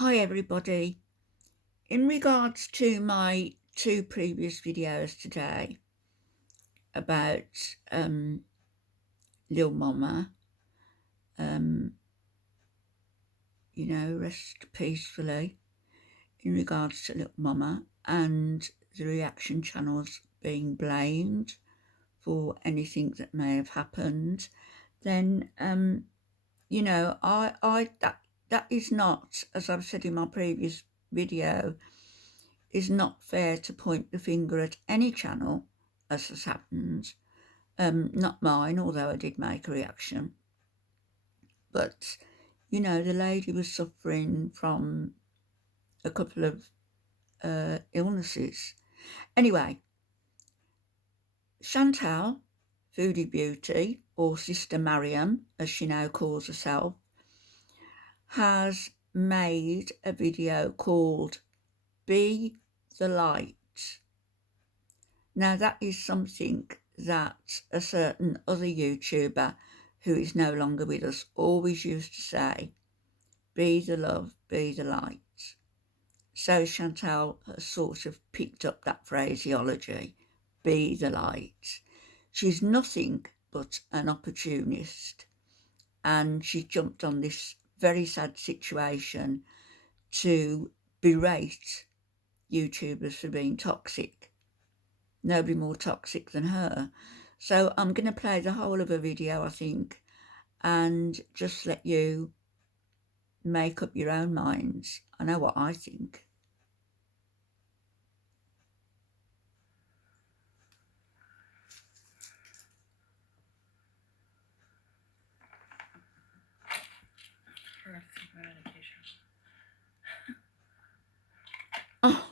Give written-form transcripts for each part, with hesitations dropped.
Hi everybody. In regards to my two previous videos today about Lil Mama, um, rest peacefully, in regards to Lil Mama and the reaction channels being blamed for anything that may have happened, then that is not, as I've said in my previous video, is not fair to point the finger at any channel as has happened. Not mine, although I did make a reaction. But, the lady was suffering from a couple of illnesses. Anyway, Chantal, Foodie Beauty, or Sister Mariam, as she now calls herself, has made a video called Be the Light. Now that is something that a certain other YouTuber who is no longer with us always used to say, be the love, be the light. So Chantal has sort of picked up that phraseology, be the light. She's nothing but an opportunist, and she jumped on this very sad situation to berate YouTubers for being toxic. Nobody more toxic than her. So I'm going to play the whole of her video, I think, and just let you make up your own minds. I know what I think. My medication. Oh.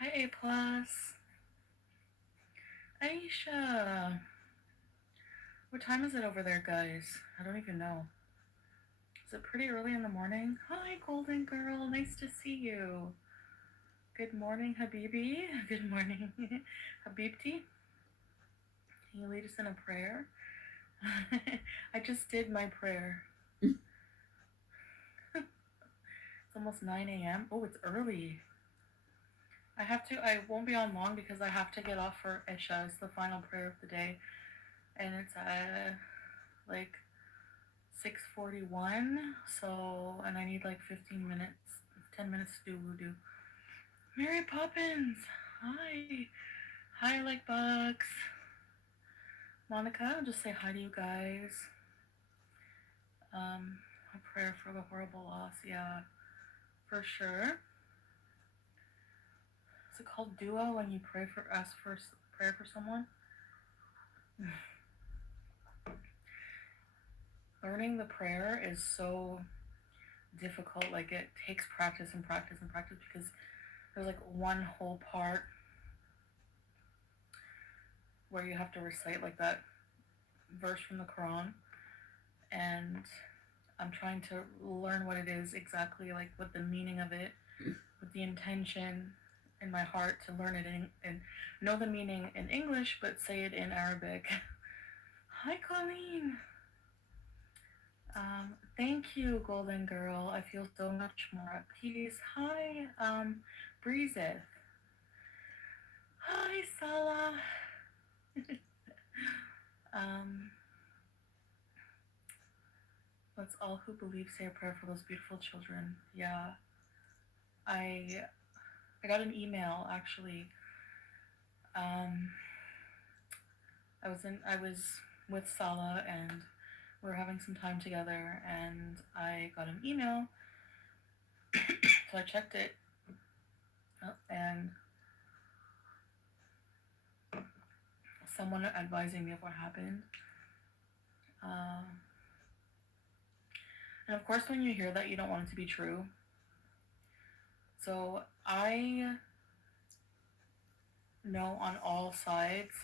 Hi, A+. Aisha. What time is it over there, guys? I don't even know. Is it pretty early in the morning? Hi, golden girl. Nice to see you. Good morning, Habibi. Good morning, Habibti. Can you lead us in a prayer? I just did my prayer. It's almost 9 a.m. Oh, it's early. I won't be on long because I have to get off for Isha. It's the final prayer of the day. And it's like 6:41. So, and I need like 15 minutes, 10 minutes to do wudu. Mary Poppins. Hi. Hi, like bugs. Monica, I'll just say hi to you guys. A prayer for the horrible loss. Yeah, for sure. Is it called dua when you ask for prayer for someone? Learning the prayer is so difficult. Like, it takes practice and practice and practice because there's like one whole part where you have to recite like that verse from the Quran, and I'm trying to learn what it is exactly, like what the meaning of it, with the intention in my heart to learn it and know the meaning in English, but say it in Arabic. Hi, Colleen. Thank you, golden girl. I feel so much more at peace. Hi, Breezeth. Hi, Salah. um, let's all who believe say a prayer for those beautiful children. Yeah, I got an email actually. I was with Salah and we were having some time together, and I got an email. So I checked it, and someone advising me of what happened. And of course, when you hear that, you don't want it to be true. So I know on all sides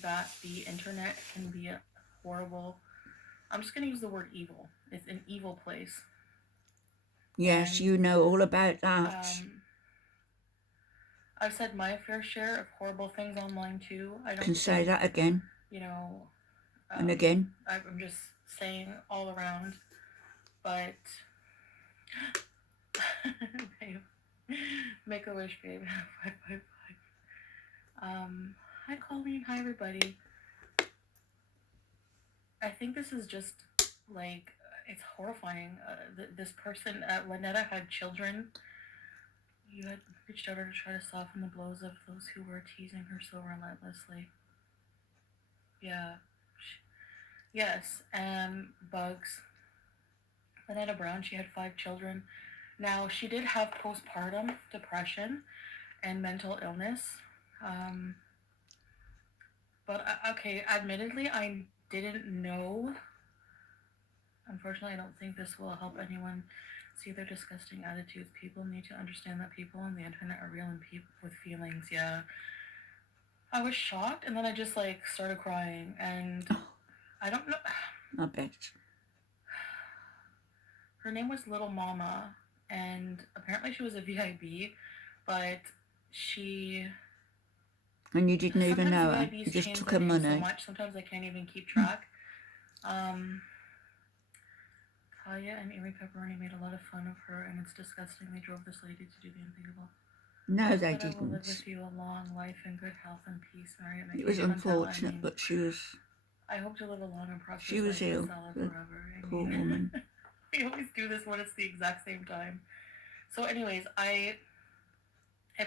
that the internet can be a horrible I'm just going to use the word evil. It's an evil place. Yes, And you know all about that. um, I've said my fair share of horrible things online too. I Can don't say think, that again you know, and again. I'm just saying all around. But, babe, make a wish, babe. 555. Hi, Colleen. Hi, everybody. I think this is just like it's horrifying. This person, Lynetta, had children. You had reached out to her to try to soften the blows of those who were teasing her so relentlessly. Yeah. Yes. Bugs. Lynetta Brown. She had 5 children. Now she did have postpartum depression and mental illness. Um, but okay, admittedly, I didn't know. Unfortunately, I don't think this will help anyone see their disgusting attitudes. People need to understand that people on the internet are real and people with feelings. Yeah. I was shocked, and then I just like started crying, and I don't know. I bet. Her name was Little Mama, and apparently she was a VIB, but she. And you didn't even Sometimes know her. You VIBs just change took their her name so money. much. Sometimes I can't even keep track. Kaya and Erie Pepperoni made a lot of fun of her, and it's disgusting. They drove this lady to do the unthinkable. No, they But I will live didn't. with you a long life in good health and peace, Mariam. It was unfortunate, but I hope to live a long and she prosperous was life with ill. Salah The forever. I poor mean, woman. we always do this when it's the exact same time. So, anyways, I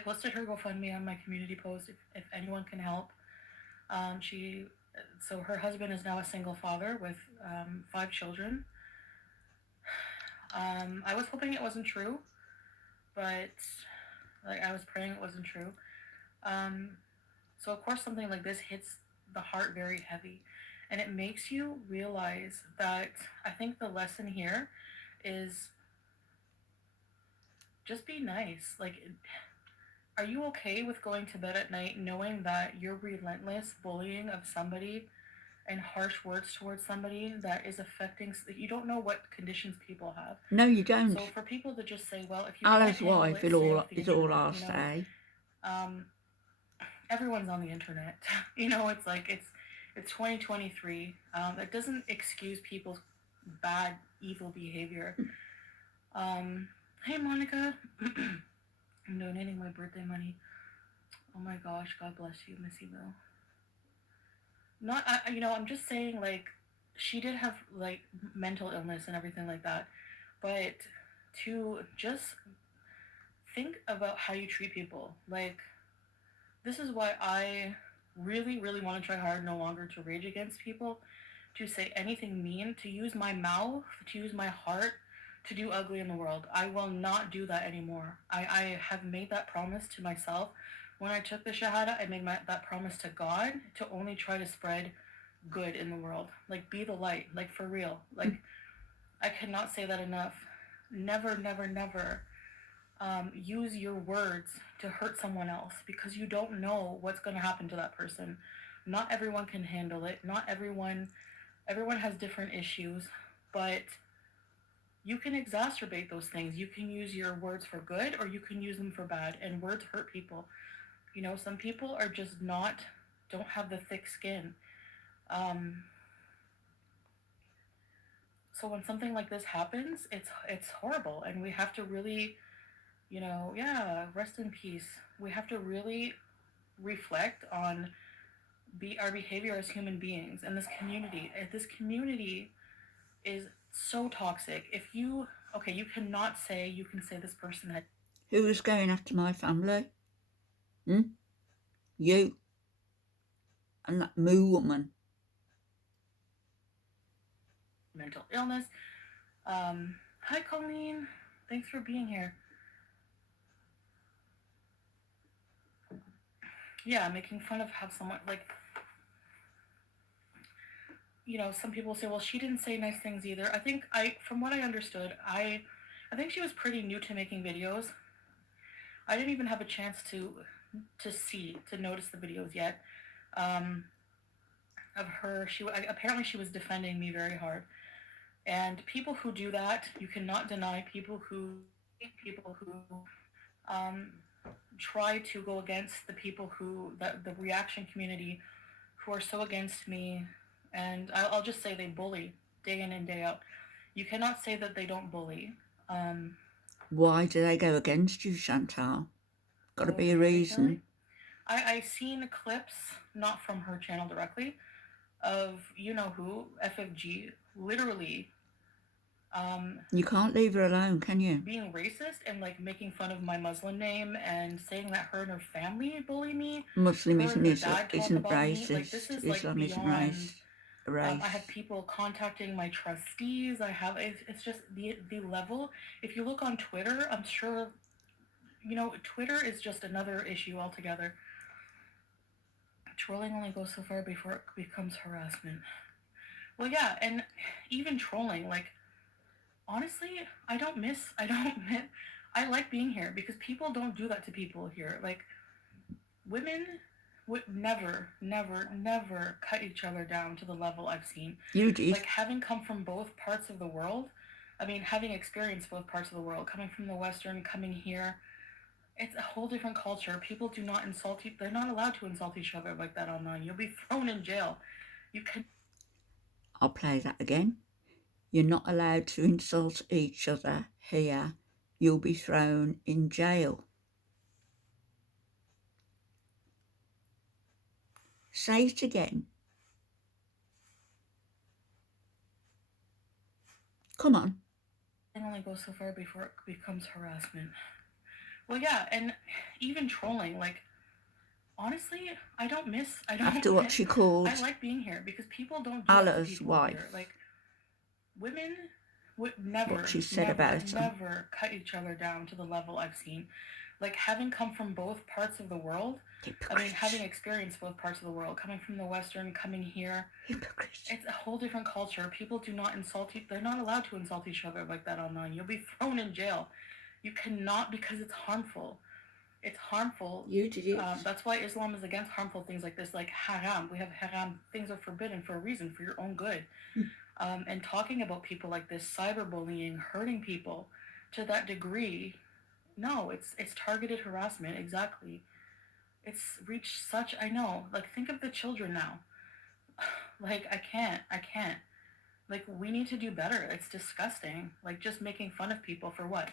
posted her GoFundMe on my community post if anyone can help. She so her husband is now a single father with 5 children. I was hoping it wasn't true, but like I was praying it wasn't true. Um, so of course something like this hits the heart very heavy, and it makes you realize that I think the lesson here is just be nice. Like, are you okay with going to bed at night knowing that your relentless bullying of somebody and harsh words towards somebody that is affecting, you don't know what conditions people have. No, you don't. So for people to just say, well, if you can't Allah's handle wife it, stay off the is all internet, I'll say. um, everyone's on the internet. It's like it's 2023. That doesn't excuse people's bad, evil behavior. Hey, Monica. I'm donating my birthday money. Oh my gosh, God bless you, Missy Bill. Not, I'm just saying, like, she did have, like, mental illness and everything like that. But to just think about how you treat people. Like, this is why I really, really want to try hard no longer to rage against people, to say anything mean, to use my mouth, to use my heart to do ugly in the world. I will not do that anymore. I have made that promise to myself. When I took the Shahada, I made that promise to God to only try to spread good in the world. Like, be the light. Like, for real. Like, I cannot say that enough. Never, never, never use your words to hurt someone else, because you don't know what's going to happen to that person. Not everyone can handle it. Not everyone has different issues, but you can exacerbate those things. You can use your words for good or you can use them for bad, and words hurt people. Some people are just don't have the thick skin. Um, so when something like this happens, it's horrible, and we have to really, yeah, rest in peace. We have to really reflect on our behavior as human beings and this community. This community is so toxic. You cannot say, you can say this person had. Who was going after my family? You and that moo woman. Mental illness. Hi, Colleen. Thanks for being here. Yeah, making fun of how someone, like, some people say, well, she didn't say nice things either. From what I understood, I think she was pretty new to making videos. I didn't even have a chance to notice the videos yet. of her. Apparently she was defending me very hard. And people who do that, you cannot deny people who um, try to go against the people who the reaction community who are so against me. And I'll just say they bully day in and day out. You cannot say that they don't bully. Um, Why do they go against you, Chantal? Got to be a really, reason. Kelly? I seen clips, not from her channel directly, of you know who, FFG, literally You can't leave her alone, can you? being racist and like making fun of my Muslim name and saying that her and her family bully me. Muslimism isn't Me. Like this racist. is like Islam isn't beyond. race. I have people contacting my trustees. It's just the level. If you look on Twitter, I'm sure, you know, Twitter is just another issue altogether. Trolling only goes so far before it becomes harassment. Well, yeah, and even trolling, like, honestly, I don't miss, I like being here because people don't do that to people here. Like, women would never, never, never cut each other down to the level I've seen. You did. Like, having come from both parts of the world, I mean, having experienced both parts of the world, coming from the Western, coming here, it's a whole different culture. People do not insult you. They're not allowed to insult each other like that online. You'll be thrown in jail. You can. I'll play that again. You're not allowed to insult each other here. You'll be thrown in jail. Say it again. Come on. It only goes so far before it becomes harassment. Well, yeah, and even trolling, like, honestly, I don't miss. After what she called I like being here because people don't do Allah's wife. Here. Like, women would never, what she said never, about her. never cut each other down to the level I've seen. Like, having come from both parts of the world, Hypocrisy. I mean, having experienced both parts of the world, coming from the Western, coming here, Hypocrisy. it's a whole different culture. People do not insult you. They're not allowed to insult each other like that online. You'll be thrown in jail. You cannot, because it's harmful. It's harmful. You did it. That's why Islam is against harmful things like this, like haram. We have haram. Things are forbidden for a reason, for your own good. And talking about people like this, cyberbullying, hurting people to that degree, no, it's targeted harassment. Exactly. It's reached such. I know. Like, think of the children now. Like, I can't. Like, we need to do better. It's disgusting. Like, just making fun of people for what?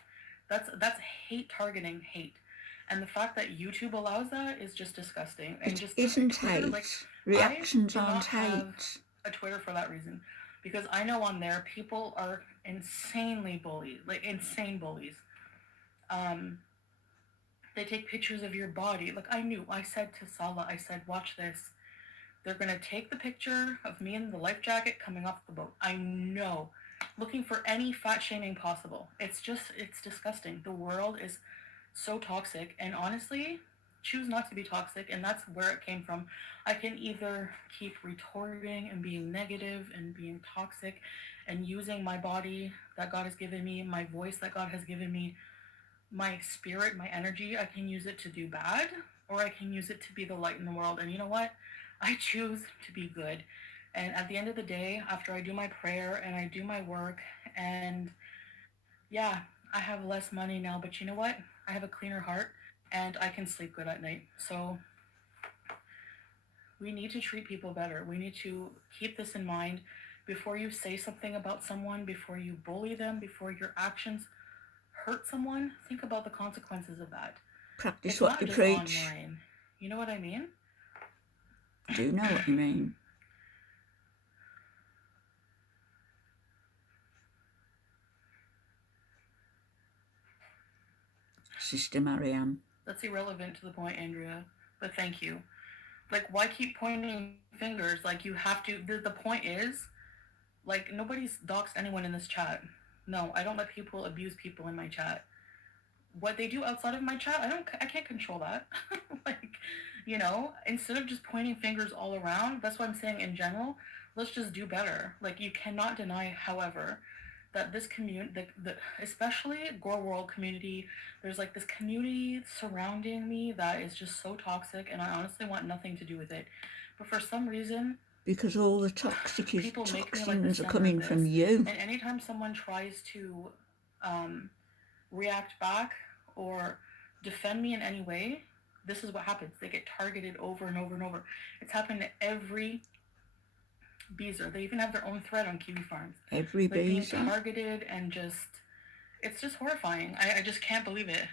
That's hate, targeting hate. And the fact that YouTube allows that is just disgusting. And just isn't Twitter, hate. Like, Reactions I do aren't not hate. Have a Twitter for that reason, because I know on there people are insanely bullied, like insane bullies. They take pictures of your body. Like, I said to Salah, I said, watch this. They're gonna take the picture of me in the life jacket coming off the boat. I know, looking for any fat shaming possible. It's disgusting. The world is so toxic, and honestly, choose not to be toxic, and that's where it came from. I can either keep retorting and being negative and being toxic and using my body that God has given me, my voice that God has given me, my spirit, my energy. I can use it to do bad, or I can use it to be the light in the world. And you know what? I choose to be good. And at the end of the day, after I do my prayer and I do my work, and yeah, I have less money now, but you know what? I have a cleaner heart and I can sleep good at night. So we need to treat people better. We need to keep this in mind before you say something about someone, before you bully them, before your actions hurt someone. Think about the consequences of that. Practice it's what not you just preach. Online. You know what I mean? I do know what you mean. Sister Marianne. That's irrelevant to the point, Andrea. But thank you. Like, why keep pointing fingers? Like, you have to. The point is, like, nobody's doxed anyone in this chat. No, I don't let people abuse people in my chat. What they do outside of my chat, I can't control that. Like, you know, instead of just pointing fingers all around, that's what I'm saying in general, let's just do better. Like, you cannot deny, however, that this community, especially Gore World community, there's like this community surrounding me that is just so toxic, and I honestly want nothing to do with it. But for some reason, Because all the toxins are coming from you. And anytime someone tries to react back or defend me in any way, this is what happens. They get targeted over and over and over. It's happened to every beezer. They even have their own thread on Kiwi Farms. Every beezer. Being targeted and it's just horrifying. I just can't believe it.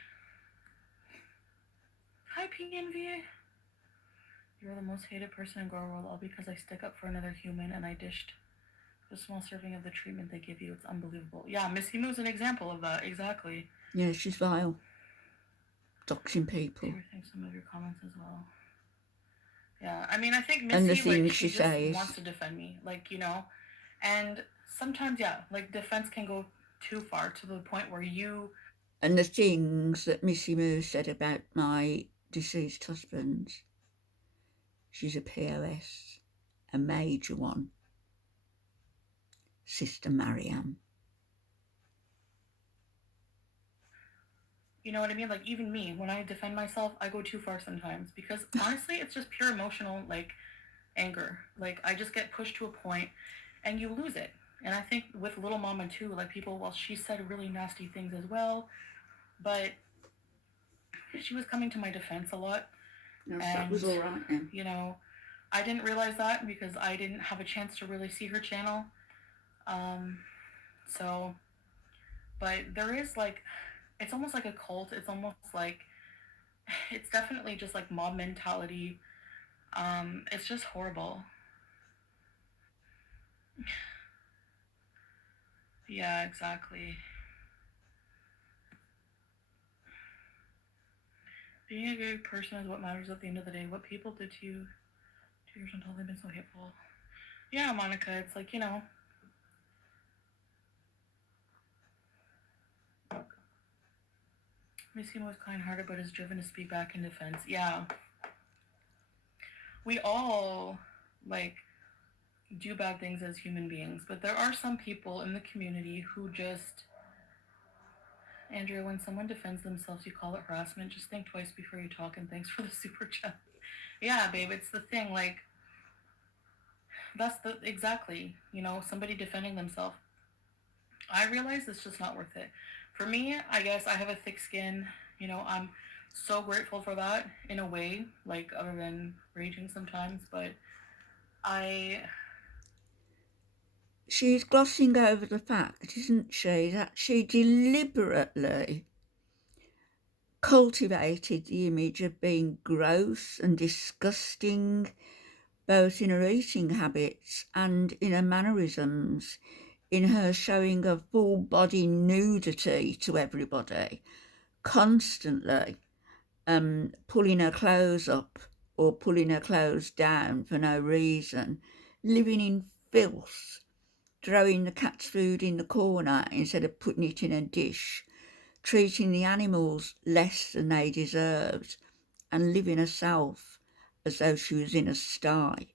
Hi, PNV. You're the most hated person in Grow World, all because I stick up for another human and I dished a small serving of the treatment they give you. It's unbelievable. Yeah, Miss Himu's an example of that. Exactly. Yeah, she's vile. Doxing people. I think some of your comments as well. Yeah, I mean, I think Missy, she just wants to defend me, and sometimes, defense can go too far to the point where you... And the things that Missy Moo said about my deceased husband, she's a POS, a major one. Sister Marianne. You know what I mean? Even me, when I defend myself, I go too far sometimes because honestly, it's just pure emotional, anger. I just get pushed to a point and you lose it. And I think with Little Mama too, people, well, she said really nasty things as well, but she was coming to my defense a lot. No, and, that was all right then. I didn't realize that because I didn't have a chance to really see her channel. But there is it's almost like a cult. It's almost it's definitely just mob mentality. It's just horrible. Yeah, exactly. Being a good person is what matters at the end of the day. What people did to you 2 years until they've been so hateful. Yeah, Monica, it's Missy was kind-hearted but is driven to speak back in defense. Yeah. We all, do bad things as human beings, but there are some people in the community who just... Andrea, when someone defends themselves, you call it harassment. Just think twice before you talk, and thanks for the super chat. Yeah, babe, it's the thing, that's exactly, somebody defending themselves. I realize it's just not worth it. For me, I guess I have a thick skin. I'm so grateful for that in a way, other than raging sometimes, but she's glossing over the fact, isn't she, that she deliberately cultivated the image of being gross and disgusting, both in her eating habits and in her mannerisms, in her showing of full body nudity to everybody, constantly pulling her clothes up or pulling her clothes down for no reason, living in filth, throwing the cat's food in the corner instead of putting it in a dish, treating the animals less than they deserved, and living herself as though she was in a sty,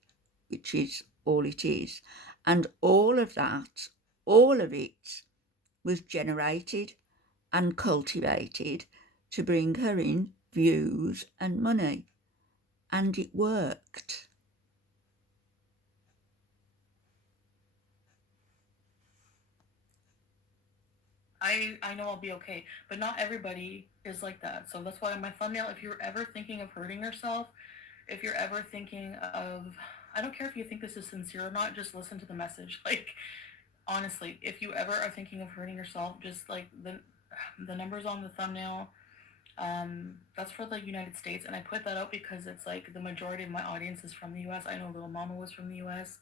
which is all it is. And all of that, all of it, was generated and cultivated to bring her in views and money. And it worked. I know I'll be okay, but not everybody is like that. So that's why on my thumbnail, if you're ever thinking of hurting yourself, if you're ever thinking of, I don't care if you think this is sincere or not, just listen to the message. Honestly, if you ever are thinking of hurting yourself, just the numbers on the thumbnail, that's for the United States, and I put that out because it's the majority of my audience is from the US. I know Little Mama was from the US.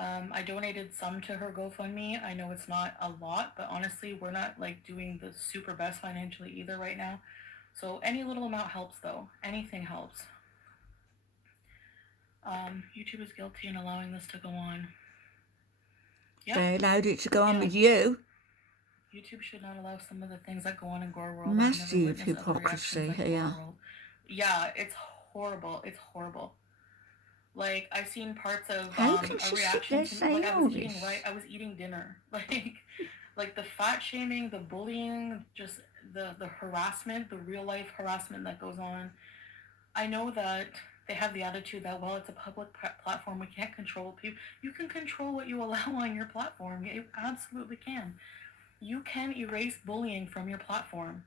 I donated some to her GoFundMe. I know it's not a lot, but honestly, we're not doing the super best financially either right now. So any little amount helps though. Anything helps. YouTube is guilty in allowing this to go on. Yep. They allowed it to go on with you. YouTube should not allow some of the things that go on in Gore World. Massive hypocrisy here. Yeah, it's horrible. It's horrible. I've seen parts of How can she reaction sit there to I was eating dinner. The fat shaming, the bullying, just the harassment, the real life harassment that goes on. I know that they have the attitude that, well, it's a public platform, we can't control people. You can control what you allow on your platform. You absolutely can. You can erase bullying from your platform.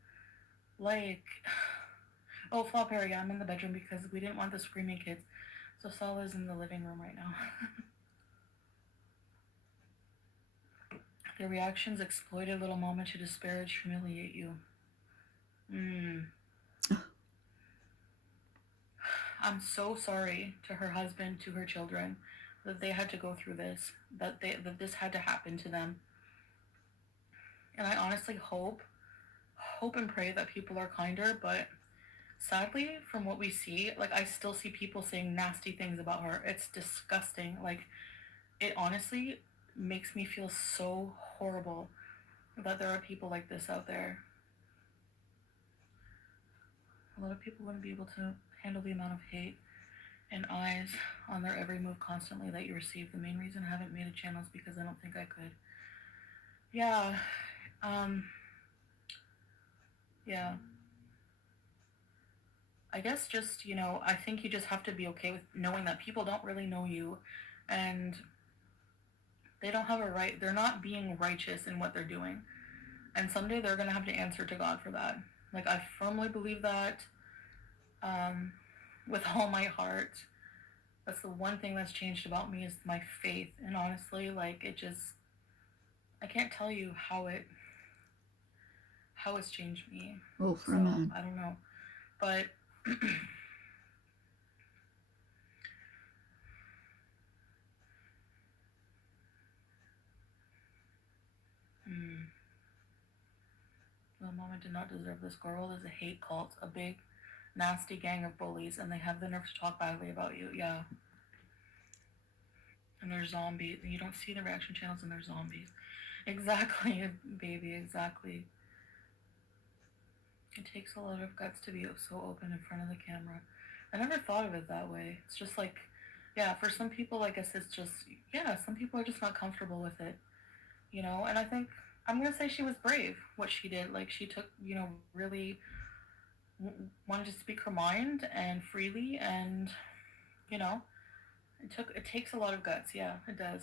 Like, oh, Flop Harry, I'm in the bedroom because we didn't want the screaming kids. So Saul is in the living room right now. Their reactions exploit a little moment to disparage, humiliate you. I'm so sorry to her husband, to her children, that they had to go through this, that this had to happen to them. And I honestly hope and pray that people are kinder, but sadly, from what we see, like, I still see people saying nasty things about her. It's disgusting. Like, it honestly makes me feel so horrible that there are people like this out there. A lot of people wouldn't be able to handle the amount of hate and eyes on their every move constantly that you receive. The main reason I haven't made a channel is because I don't think I could. Yeah. Um, yeah. I guess just, I think you just have to be okay with knowing that people don't really know you, and they don't have a right, they're not being righteous in what they're doing. And someday they're going to have to answer to God for that. Like, I firmly believe that, um, with all my heart. That's the one thing that's changed about me, is my faith. And honestly, like, it just, I can't tell you how it's changed me. Oh, for So, a man. I don't know. But the moment did not deserve this. Girl is a hate cult, a big, nasty gang of bullies, and they have the nerve to talk badly about you. Yeah. And they're zombies. You don't see the reaction channels, and they're zombies. Exactly, baby, exactly. It takes a lot of guts to be so open in front of the camera. I never thought of it that way. It's just like, yeah, for some people, I guess it's just, yeah, some people are just not comfortable with it, And I think, I'm going to say she was brave, what she did. Like, she took, really wanted to speak her mind and freely, and, you know, it takes a lot of guts. Yeah, it does.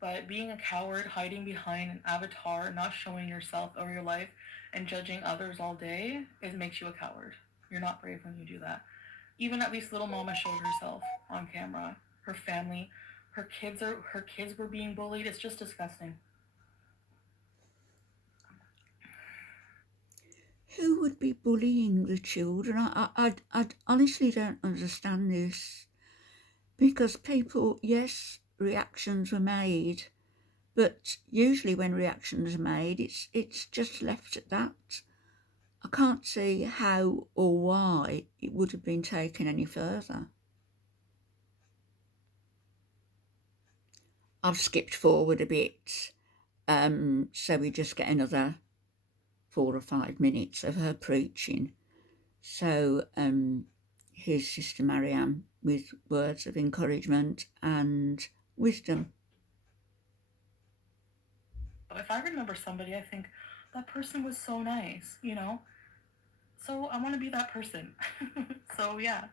But being a coward, hiding behind an avatar, not showing yourself or your life, and judging others all day, it makes you a coward. You're not brave when you do that. Even at least little Mama showed herself on camera. Her family, her kids were being bullied. It's just disgusting. Who would be bullying the children? I honestly don't understand this, because people, yes, reactions were made, but usually when reactions are made, it's just left at that. I can't see how or why it would have been taken any further. I've skipped forward a bit, so we just get another 4 or 5 minutes of her preaching. So here's Sister Marianne with words of encouragement and wisdom. If I remember somebody, I think that person was so nice. So I want to be that person. So yeah.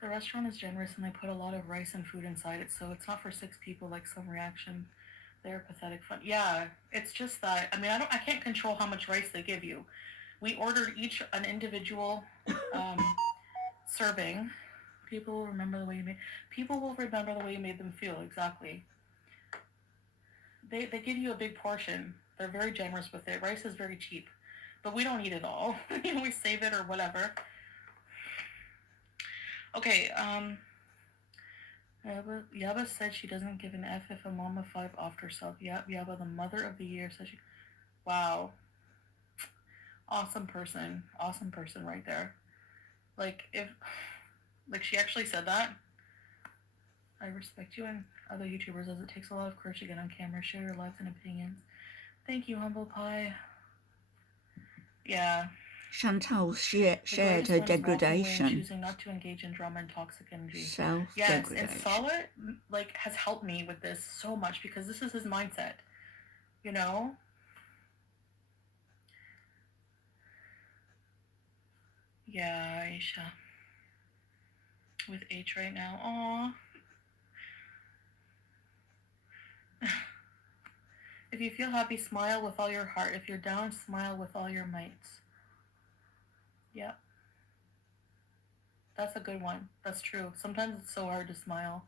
The restaurant is generous and they put a lot of rice and food inside it, so it's not for 6 people like some reaction. They're pathetic fun. Yeah, it's just that. I mean, I can't control how much rice they give you. We ordered each an individual serving. People will remember the way you made. People will remember the way you made them feel. Exactly. They give you a big portion. They're very generous with it. Rice is very cheap, but we don't eat it all. We save it or whatever. Okay. Yaba said she doesn't give an F if a mama 5 offed herself. Yaba, the mother of the year, said she. Wow. Awesome person. Awesome person right there. Like, she actually said that. I respect you and other YouTubers, as it takes a lot of courage to get on camera, share your lives and opinions. Thank you, Humble Pie. Yeah. Chantal shared her degradation. Choosing not to engage in drama and toxic energy. Self-degradation. Yes, and Salah, has helped me with this so much, because this is his mindset. Yeah, Aisha. With H right now. Aww. If you feel happy, smile with all your heart. If you're down, smile with all your might. Yeah, that's a good one. That's true. Sometimes it's so hard to smile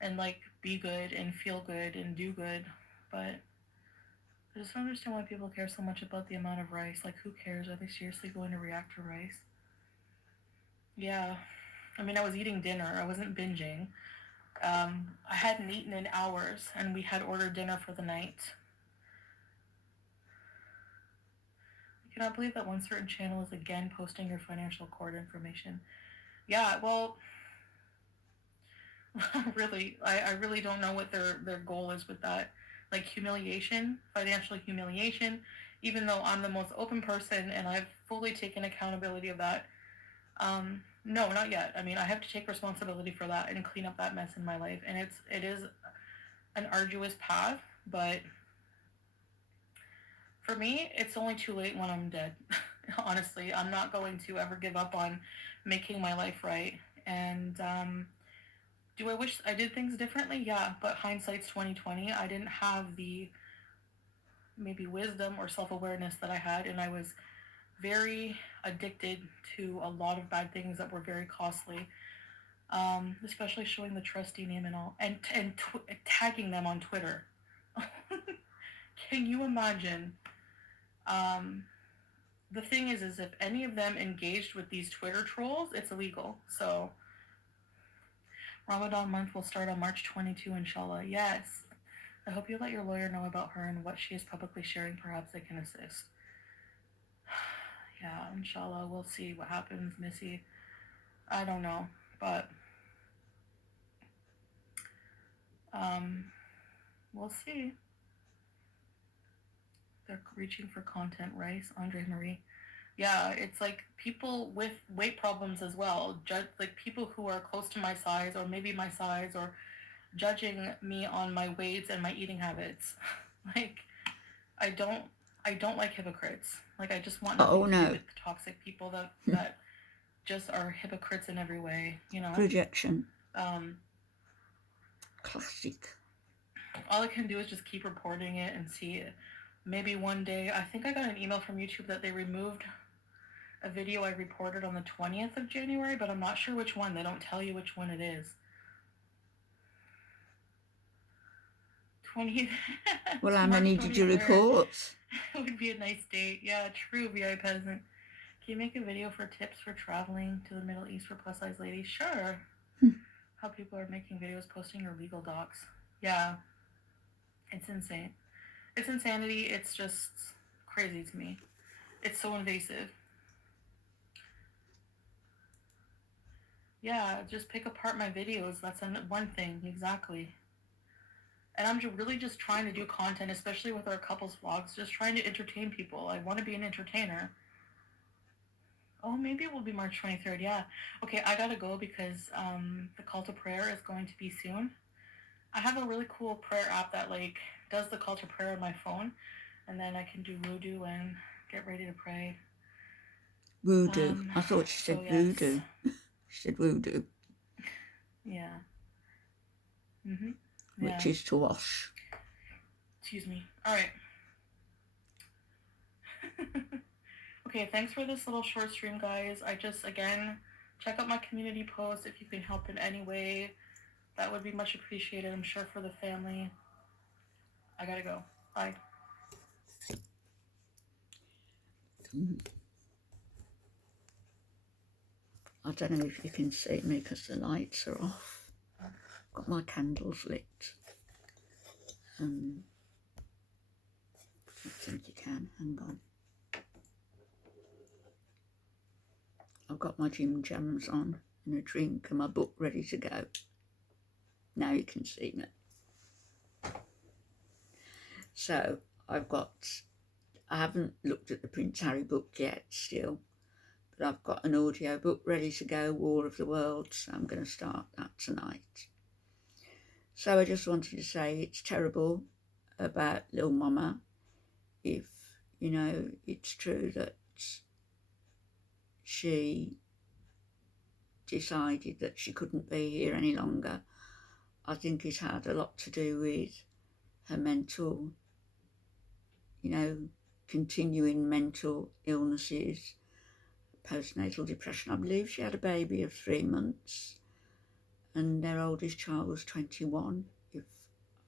and like be good and feel good and do good, but I just don't understand why people care so much about the amount of rice. Like, who cares? Are they seriously going to react to rice? Yeah. I mean, I was eating dinner. I wasn't binging. I hadn't eaten in hours, and we had ordered dinner for the night. I cannot believe that one certain channel is again posting your financial cord information. Yeah, well, really, I really don't know what their goal is with that. Like humiliation, financial humiliation, even though I'm the most open person and I've fully taken accountability of that. No, not yet. I mean, I have to take responsibility for that and clean up that mess in my life. And it is an arduous path, but for me, it's only too late when I'm dead. Honestly, I'm not going to ever give up on making my life right. And do I wish I did things differently? Yeah, but hindsight's 2020. I didn't have the maybe wisdom or self-awareness that I had, and I was very addicted to a lot of bad things that were very costly. Especially showing the trustee name and all, and tagging them on Twitter. Can you imagine? Um, the thing is if any of them engaged with these Twitter trolls, it's illegal. So Ramadan month will start on March 22, inshallah. Yes. I hope you let your lawyer know about her and what she is publicly sharing. Perhaps they can assist. Yeah, inshallah, we'll see what happens, Missy. I don't know, but we'll see. They're reaching for content, Rice, Andre Marie. Yeah, it's like people with weight problems as well. Like people who are close to my size or maybe my size or judging me on my weights and my eating habits. Like I don't I don't like hypocrites. Like I just want nothing Oh to do no. with toxic people that just are hypocrites in every way, you know. Projection. Um Classic. all I can do is just keep reporting it and see it. Maybe one day, I think I got an email from YouTube that they removed a video I reported on the 20th of January, but I'm not sure which one. They don't tell you which one it is. 20th. Well, how March many did you 23rd. report? Would be a nice date. Yeah, true, VI peasant. Can you make a video for tips for traveling to the Middle East for plus size ladies? Sure. How people are making videos posting your legal docs. Yeah. It's insane. It's insanity. It's just crazy to me. It's so invasive. Yeah, just pick apart my videos. That's one thing, exactly. And I'm really just trying to do content, especially with our couples vlogs, just trying to entertain people. I want to be an entertainer. Oh, maybe it will be March 23rd, yeah. Okay, I gotta go because the call to prayer is going to be soon. I have a really cool prayer app that like does the call to prayer on my phone, and then I can do voodoo and get ready to pray. Voodoo. I thought she said so yes. voodoo. She said voodoo. Yeah. Mm-hmm. Which Yeah. is to wash. Excuse me. All right. Okay, thanks for this little short stream, guys. I just, again, check out my community post if you can help in any way. That would be much appreciated, I'm sure, for the family. I gotta go. Bye. I don't know if you can see me because the lights are off. I've got my candles lit. I think you can. Hang on. I've got my gym jams on and a drink and my book ready to go. Now you can see me. So I haven't looked at the Prince Harry book yet still, but I've got an audio book ready to go, War of the Worlds, so I'm going to start that tonight. So I just wanted to say it's terrible about Lil Mama. If, you know, it's true that she decided that she couldn't be here any longer. I think it had a lot to do with her mental, continuing mental illnesses, postnatal depression. I believe she had a baby of 3 months, and their oldest child was 21, if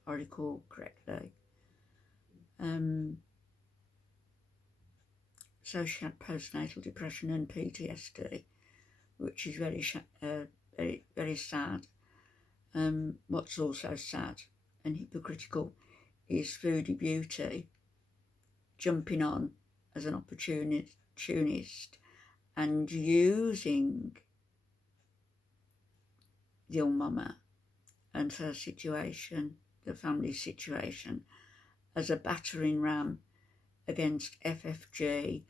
I recall correctly. So she had postnatal depression and PTSD, which is very, very sad. What's also sad and hypocritical is Foodie Beauty jumping on as an opportunist and using the young mama and her situation, the family situation, as a battering ram against FFG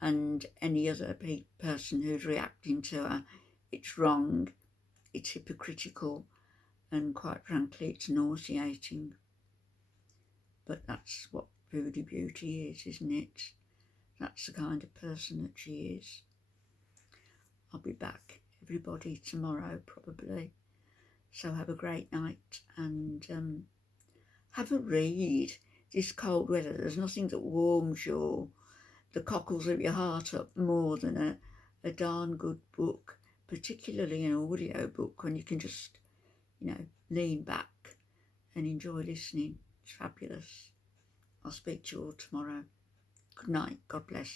and any other person who's reacting to her. It's wrong, it's hypocritical, and quite frankly, it's nauseating. But that's what Foodie Beauty is, isn't it? That's the kind of person that she is. I'll be back, everybody, tomorrow probably. So have a great night and have a read. This cold weather, there's nothing that warms the cockles of your heart up more than a darn good book, particularly an audio book when you can just, lean back and enjoy listening. It's fabulous. I'll speak to you all tomorrow. Good night. God bless.